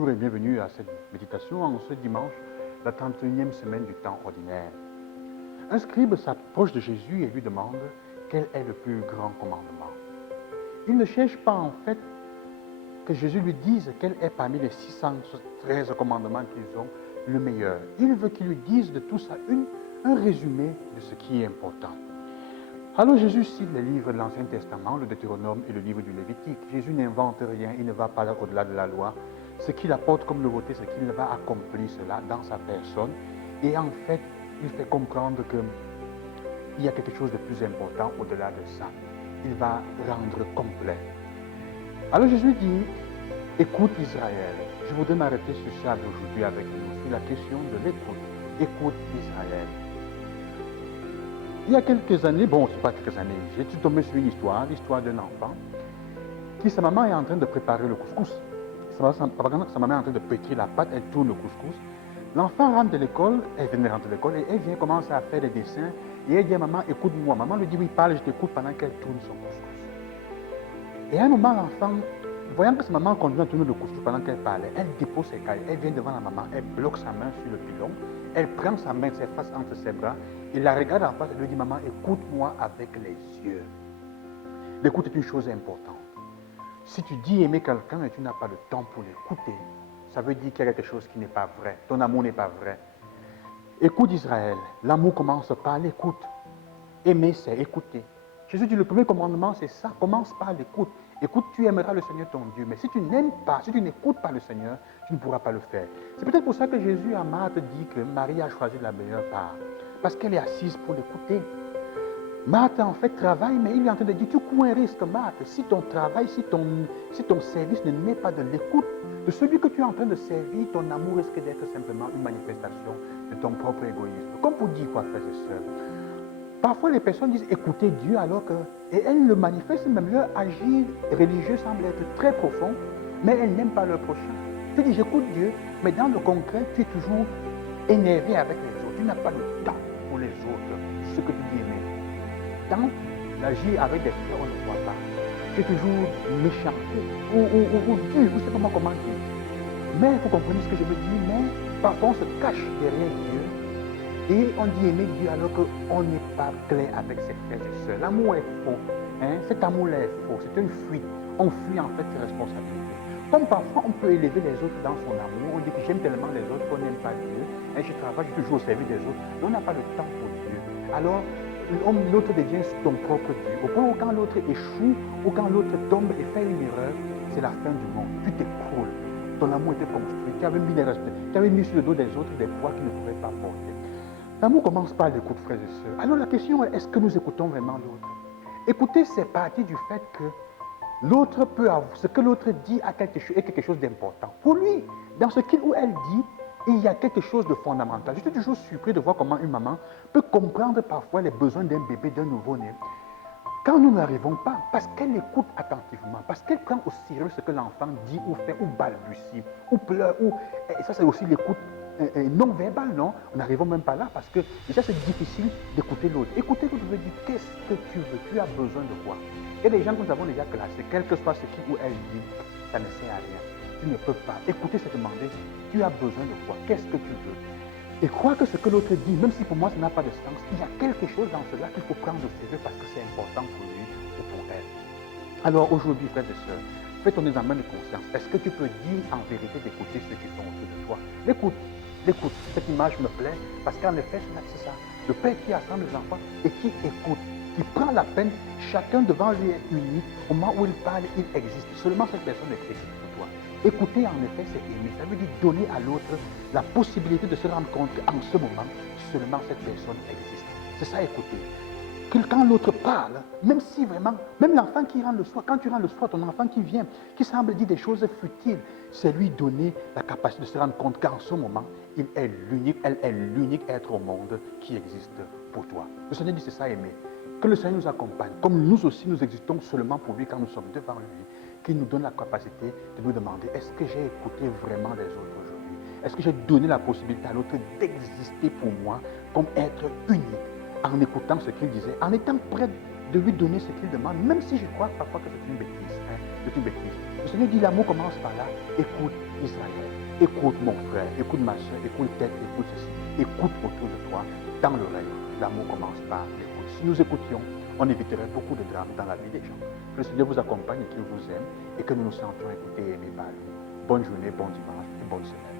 Bonjour et bienvenue à cette méditation en ce dimanche, la 31e semaine du temps ordinaire. Un scribe s'approche de Jésus et lui demande quel est le plus grand commandement. Il ne cherche pas en fait que Jésus lui dise quel est parmi les 613 commandements qu'ils ont le meilleur. Il veut qu'il lui dise de tout ça un résumé de ce qui est important. Alors Jésus cite les livres de l'Ancien Testament, le Deutéronome et le livre du Lévitique. Jésus n'invente rien, il ne va pas au-delà de la loi. Ce qu'il apporte comme nouveauté, c'est qu'il va accomplir cela dans sa personne. Et en fait, il fait comprendre qu'il y a quelque chose de plus important au-delà de ça. Il va rendre complet. Alors Jésus dit, écoute Israël. Je voudrais m'arrêter sur ça aujourd'hui avec nous, sur la question de l'écoute. Écoute Israël. Il y a quelques années, c'est pas quelques années, j'ai tombé sur une histoire, l'histoire d'un enfant qui, sa maman est en train de préparer le couscous. Sa maman est en train de pétrir la pâte, elle tourne le couscous. L'enfant rentre de l'école, elle vient de rentrer de l'école et elle vient commencer à faire des dessins et elle dit à maman, écoute-moi. Maman lui dit, oui, parle, je t'écoute pendant qu'elle tourne son couscous. Et à un moment, l'enfant, voyant que sa maman continue à tourner le couscous pendant qu'elle parlait, elle dépose ses cahiers, elle vient devant la maman, elle bloque sa main sur le pilon, elle prend sa main, ses faces entre ses bras, il la regarde en face et lui dit, maman, écoute-moi avec les yeux. L'écoute est une chose importante. Si tu dis aimer quelqu'un et tu n'as pas de temps pour l'écouter, ça veut dire qu'il y a quelque chose qui n'est pas vrai. Ton amour n'est pas vrai. Écoute Israël, l'amour commence par l'écoute. Aimer, c'est écouter. Jésus dit, le premier commandement, c'est ça, commence par l'écoute. Écoute, tu aimeras le Seigneur ton Dieu. Mais si tu n'aimes pas, si tu n'écoutes pas le Seigneur, tu ne pourras pas le faire. C'est peut-être pour ça que Jésus à Marthe dit que Marie a choisi la meilleure part. Parce qu'elle est assise pour l'écouter. Marthe, en fait, travaille, mais il est en train de dire, tu cours un risque, Marthe. Si ton travail, si ton service ne naît pas de l'écoute de celui que tu es en train de servir, ton amour risque d'être simplement une manifestation de ton propre égoïsme. Comme pour dire quoi, frères et sœurs. Parfois, les personnes disent écouter Dieu alors que, et elles le manifestent, même leur agir religieux semble être très profond, mais elles n'aiment pas leur prochain. Tu dis j'écoute Dieu, mais dans le concret, tu es toujours énervé avec les autres. Tu n'as pas de temps pour les autres, ce que tu dis aimer. Dans l'agir avec des frères, on ne voit pas. Tu es toujours méchant ou dur, je ne sais pas comment dire. Mais il faut comprendre ce que je me dis, mais parfois on se cache derrière Dieu. Et on dit aimer Dieu alors qu'on n'est pas clair avec ses frères et sœurs. L'amour est faux. Cet amour-là est faux. C'est une fuite. On fuit en fait ses responsabilités. Comme parfois on peut élever les autres dans son amour. On dit que j'aime tellement les autres qu'on n'aime pas Dieu. Et je travaille, je suis toujours au service des autres. Mais on n'a pas le temps pour Dieu. Alors, l'autre devient ton propre Dieu. Au point où quand l'autre échoue, ou quand l'autre tombe et fait une erreur, c'est la fin du monde. Tu t'écroules. Ton amour était construit. Tu avais mis sur le dos des autres des poids qu'ils ne pouvaient pas porter. L'amour commence par l'écoute, frères et sœurs. Alors la question est, est-ce que nous écoutons vraiment l'autre? Écouter, c'est partir du fait que l'autre peut avoir, ce que l'autre dit est quelque chose d'important. Pour lui, dans ce qu'il ou elle dit, il y a quelque chose de fondamental. Je suis toujours surpris de voir comment une maman peut comprendre parfois les besoins d'un bébé, d'un nouveau-né. Quand nous n'arrivons pas, parce qu'elle écoute attentivement, parce qu'elle prend au sérieux ce que l'enfant dit ou fait, ou balbutie, ou pleure, et ça c'est aussi l'écoute non verbale, non? On n'arrivons même pas là parce que déjà c'est difficile d'écouter l'autre. Écouter l'autre veut dire qu'est-ce que tu veux, tu as besoin de quoi? Il y a des gens que nous avons déjà classés, quel que soit ce qu'il ou elle dit, ça ne sert à rien. Tu ne peux pas. Écouter, c'est demander, tu as besoin de quoi? Qu'est-ce que tu veux? Et croire que ce que l'autre dit, même si pour moi ça n'a pas de sens, il y a quelque chose dans cela qu'il faut prendre au sérieux parce que c'est important pour lui ou pour elle. Alors aujourd'hui, frères et sœurs, fais ton examen de conscience. Est-ce que tu peux dire en vérité d'écouter ceux qui sont autour de toi? L'écoute. L'écoute. Cette image me plaît parce qu'en effet, c'est ça. Le père qui assemble les enfants et qui écoute, qui prend la peine, chacun devant lui est unique. Au moment où il parle, il existe. Seulement cette personne existe pour toi. Écouter, en effet, c'est aimer. Ça veut dire donner à l'autre la possibilité de se rendre compte qu'en ce moment, seulement cette personne existe. C'est ça, écouter. Que quand l'autre parle, même si vraiment, même l'enfant qui rend le soir, quand tu rends le soir, ton enfant qui vient, qui semble dire des choses futiles, c'est lui donner la capacité de se rendre compte qu'en ce moment, il est l'unique, elle est l'unique être au monde qui existe pour toi. Le Seigneur dit c'est ça aimer. Que le Seigneur nous accompagne, comme nous aussi nous existons seulement pour lui quand nous sommes devant lui, qu'il nous donne la capacité de nous demander est-ce que j'ai écouté vraiment les autres aujourd'hui? Est-ce que j'ai donné la possibilité à l'autre d'exister pour moi comme être unique? En écoutant ce qu'il disait, en étant prêt de lui donner ce qu'il demande, même si je crois parfois que c'est une bêtise. C'est une bêtise. Le Seigneur dit l'amour commence par là. Écoute Israël, écoute mon frère, écoute ma soeur, écoute tel, écoute ceci. Écoute autour de toi, dans l'oreille. L'amour commence par l'écoute. Si nous écoutions, on éviterait beaucoup de drames dans la vie des gens. Que le Seigneur vous accompagne et qu'il vous aime et que nous nous sentions écoutés et aimés par lui. Bonne journée, bon dimanche et bonne semaine.